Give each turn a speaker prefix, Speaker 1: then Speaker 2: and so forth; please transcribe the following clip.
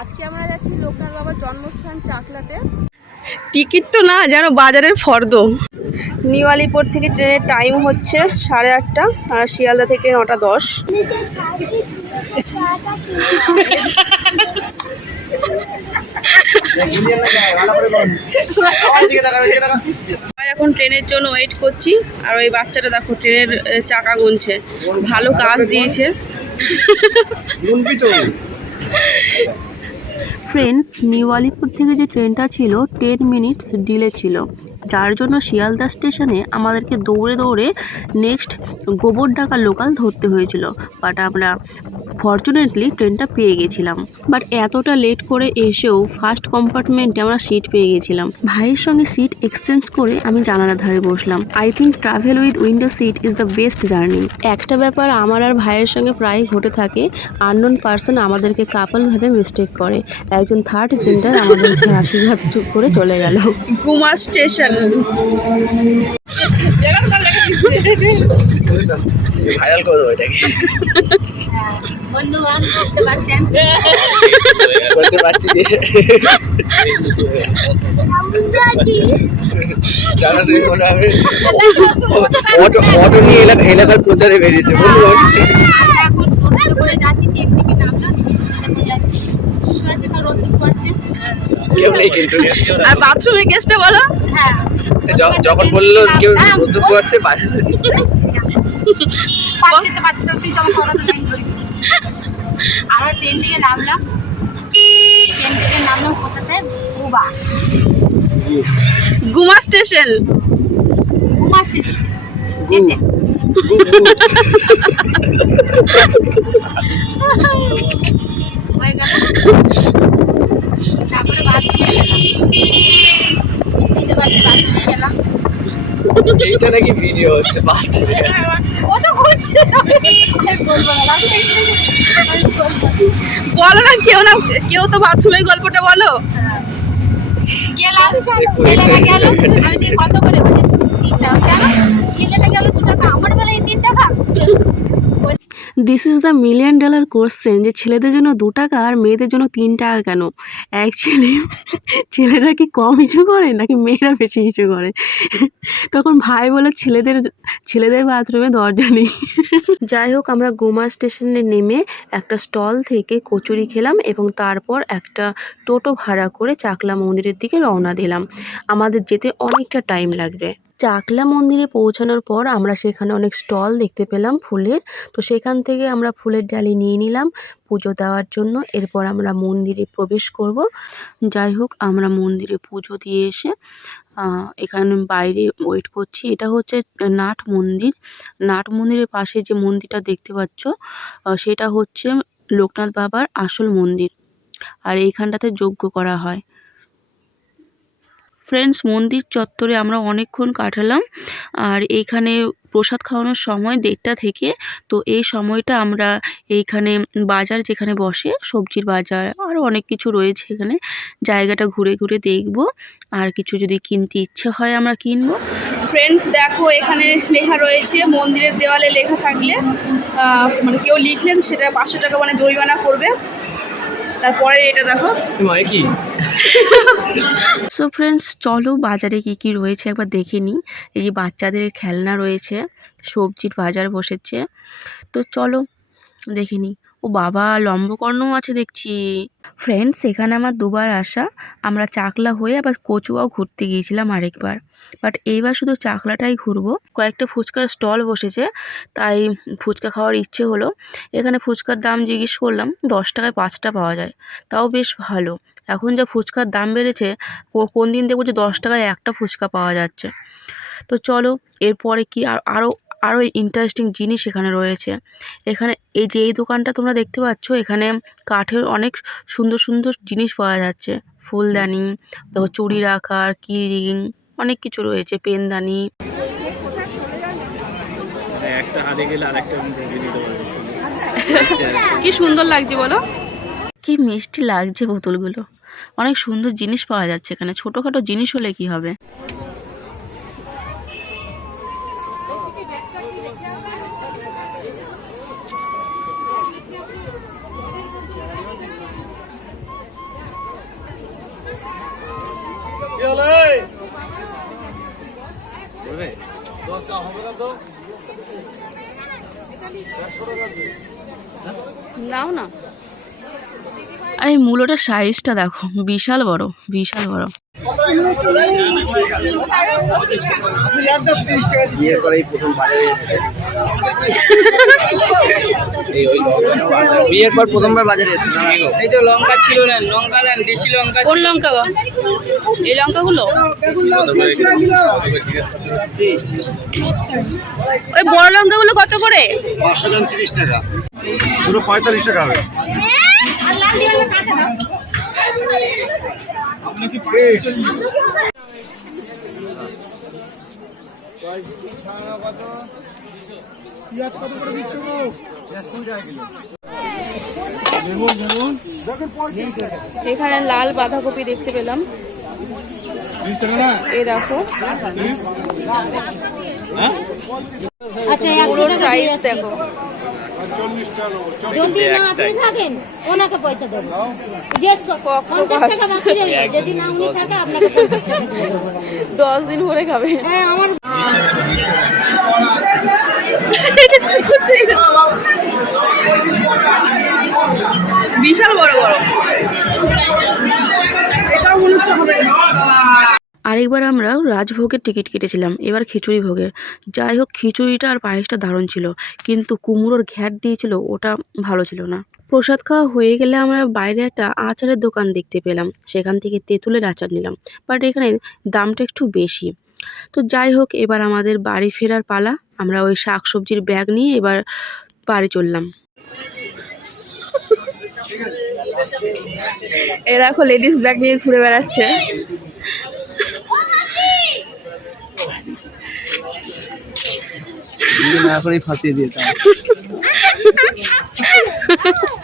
Speaker 1: আজকে আমরা যাচ্ছি লোকনাথ বাবার জন্মস্থান চাকলাতে।
Speaker 2: টিকিট তো না যেন বাজারের ফর্দ। নিউ আলিপুর থেকে ট্রেনের টাইম হচ্ছে সাড়ে আটটা আর শিয়ালদা থেকে নটা দশ। এখন ট্রেনের জন্য ওয়েট করছি আর ওই বাচ্চাটা দেখো ট্রেনের চাকা গুনছে। ভালো কাজ দিয়েছে। ফ্রেন্ডস নিউ আলিপুর থেকে যে ট্রেনটা ছিল টেন মিনিটস ডিলে ছিল। যার জন্য শিয়ালদা স্টেশনে আমাদেরকে দৌড়ে দৌড়ে নেক্সট গোবর গোবরডাকা লোকাল ধরতে হয়েছিল। বাট আমরা ফর্চুনেটলি ট্রেনটা পেয়ে গেছিলাম। বাট এতটা লেট করে এসেও ফার্স্ট কম্পার্টমেন্টে আমরা সিট পেয়ে গেছিলাম। ভাইয়ের সঙ্গে সিট এক্সচেঞ্জ করে আমি জানালার ধারে বসলাম। I think travel with window seat is the best journey একটা ব্যাপার আমার আর ভাইয়ের সঙ্গে প্রায় ঘটে থাকে আননোন পার্সন আমাদেরকে কাপল ভেবে মিস্টেক করে। একজন থার্ড জেন্ডার আমাদেরকে আশীর্বাদ চুপ করে চলে গেল। গুমা স্টেশন
Speaker 3: ভাইরাল করে দেবো এটাকে।
Speaker 4: বন্ধুগণ বুঝতে পারছেন?
Speaker 3: বলতে পারছি যে। জানা শুনে হবে অটো অটো নিয়ে এলাকা এলাকার প্রচারে বেরিয়েছে
Speaker 4: এখন করে যাচ্ছি ট্রেন থেকে নামলাম যাচ্ছি। বুঝতে পারছি সব রোদ পাচ্ছে।
Speaker 3: কেউ নেই কিন্তু।
Speaker 2: আর বাথরুমে বলো।
Speaker 4: হ্যাঁ।
Speaker 3: যখন বলল কেউ
Speaker 4: হ্যাঁ,
Speaker 3: রোদ্দুর পোয়াচ্ছে বাইরে
Speaker 4: পাচ্ছি তো তুই তখন আমরা ট্রেন থেকে নামলাম। ট্রেন থেকে নামলাম কোথাতে? গুবা
Speaker 2: গুমা স্টেশন।
Speaker 4: গুমা স্টেশন। হয়ে গেল। তারপরে বাথরুমে গেলাম। বাথরুমে
Speaker 3: এইটা নাকি ভিডিও হচ্ছে বাচ্চাদের
Speaker 2: বলো না, কেউ না, কেউ তো বাথরুমের গল্পটা বলো।
Speaker 4: গেলাম, ছেলেটা গেল। যে কত করে ছেলেটা গেল দু টাকা, আমার বেলায় তিন টাকা।
Speaker 2: This is the million dollar question যে ছেলেদের জন্য দু টাকা আর মেয়েদের জন্য তিন টাকা কেন? অ্যাকচুয়ালি ছেলেরা কি কম ইস্যু করে নাকি মেয়েরা বেশি ইস্যু করে? তখন ভাই বলে ছেলেদের ছেলেদের বাথরুমে দরজা নেই। যাই হোক, আমরা গোমা স্টেশনে নেমে একটা স্টল থেকে কচুরি খেলাম এবং তারপর একটা টোটো ভাড়া করে চাকলা মন্দিরের দিকে রওনা দিলাম। আমাদের যেতে অনেকটা টাইম লাগবে। চাকলা মন্দিরে পৌঁছানোর পর আমরা সেখানে অনেক স্টল দেখতে পেলাম ফুলের। তো সেখান থেকে আমরা ফুলের ডালি নিয়ে নিলাম পুজো দেওয়ার জন্য। এরপর আমরা মন্দিরে প্রবেশ করব। যাই হোক, আমরা মন্দিরে পুজো দিয়ে এসে এখানে বাইরে ওয়েট করছি। এটা হচ্ছে নাট মন্দির। নাট মন্দিরের পাশে যে মন্দিরটা দেখতে পাচ্ছ সেটা হচ্ছে লোকনাথ বাবার আসল মন্দির। আর এইখানটাতে যজ্ঞ করা হয়। ফ্রেন্ডস মন্দির চত্বরে আমরা অনেকক্ষণ কাটালাম। আর এইখানে প্রসাদ খাওয়ানোর সময় দেড়টা থেকে তো এই সময়টা আমরা এইখানে বাজার যেখানে বসে সবজির বাজার আরও অনেক কিছু রয়েছে এখানে। জায়গাটা ঘুরে ঘুরে দেখব আর কিছু যদি কিনতে ইচ্ছে হয় আমরা কিনবো। ফ্রেন্ডস দেখো এখানে লেখা রয়েছে মন্দিরের দেওয়ালে লেখা থাকলে আহ, মানে কেউ লিখলেন সেটা পাঁচশো টাকা মানে জরিমানা করবে। তারপরে এটা দেখো।
Speaker 3: মানে কি?
Speaker 2: সো ফ্রেন্ডস চলো বাজারে কি কি রয়েছে একবার দেখে নিই। এই যে বাচ্চাদের খেলনা রয়েছে, সবজির বাজার বসেছে। তো চলো দেখে নিই। ও বাবা, লম্বকর্ণও আছে দেখছি। ফ্রেন্ডস এখানে আমার দুবার আসা। আমরা চাকলা হয়ে আবার কচুয়াও ঘুরতে গিয়েছিলাম আরেকবার। বাট এইবার শুধু চাকলাটাই ঘুরবো। কয়েকটা ফুচকার স্টল বসেছে, তাই ফুচকা খাওয়ার ইচ্ছে হলো। এখানে ফুচকার দাম জিজ্ঞেস করলাম, দশ টাকায় পাঁচটা পাওয়া যায়। তাও বেশ ভালো। এখন যা ফুচকার দাম বেড়েছে কোন দিন দেখব যে দশ টাকায় একটা ফুচকা পাওয়া যাচ্ছে। তো চলো এরপরে কি আর আরও আরও ইন্টারেস্টিং জিনিস এখানে রয়েছে। এখানে এই যে এই দোকানটা তোমরা দেখতে পাচ্ছ এখানে কাঠের অনেক সুন্দর সুন্দর জিনিস পাওয়া যাচ্ছে। ফুলদানি দেখো চুড়ি রাখার কিরিং অনেক কিছু রয়েছে পেনদানি। কি সুন্দর লাগছে বলো? কি মিষ্টি লাগছে বোতলগুলো। অনেক সুন্দর জিনিস পাওয়া যাচ্ছে এখানে। ছোটোখাটো জিনিস হলে কি হবে?
Speaker 1: নাও না।
Speaker 2: আর এই মূলোটার সাইজটা দেখো বিশাল বড় বিশাল বড়।
Speaker 3: বিয়ের পরেই প্রথম বাজারে এসছে। এই ওই লঙ্কাটা বাজারে- বিয়ের পর প্রথমবার বাজারে এসছে
Speaker 5: এই তো লঙ্কা ছিল না লঙ্কা নেন দেশি লঙ্কা
Speaker 2: কোন লঙ্কা গো? এই লঙ্কাগুলো? ওই বড় লঙ্কাগুলো কত করে?
Speaker 6: পাঁচশো তিরিশ টাকা। পুরো পঁয়তাল্লিশ টাকা হবে
Speaker 4: আর লাল দিয়ে কাঁচা দাও
Speaker 1: এখানে লাল বাঁধাকপি দেখতে পেলাম। এই দেখো। সাইজ দেখো।
Speaker 7: যদি না আপনি থাকেন ওনাকে পয়সা দেবো। পঞ্চাশ টাকা বাকি রইল। যদি না উনি থাকে আপনাকে পঞ্চাশ টাকা
Speaker 1: দশ দিন ভরে খাবে।
Speaker 7: হ্যাঁ আমার
Speaker 2: বিশাল বড় বড়। আরেকবার আমরা রাজভোগের টিকিট কেটেছিলাম, এবার খিচুড়ি ভোগের। যাই হোক, খিচুড়িটা আর পায়েসটা দারুণ ছিল, কিন্তু কুমড়োর ঘ্যাট দিয়েছিল, ওটা ভালো ছিল না। প্রসাদ খাওয়া হয়ে গেলে আমরা বাইরে একটা আচারের দোকান দেখতে পেলাম, সেখান থেকে তেঁতুলের আচার নিলাম বাট এখানে দামটা একটু বেশি। তো যাই হোক, এবার আমাদের বাড়ি ফেরার পালা, আমরা ওই শাক সবজির ব্যাগ নিয়ে এবার বাড়ি চললাম। এ দেখো লেডিস ব্যাগ নিয়ে ঘুরে বেড়াচ্ছে।
Speaker 3: এখনই ফাঁসিয়ে দিয়েছে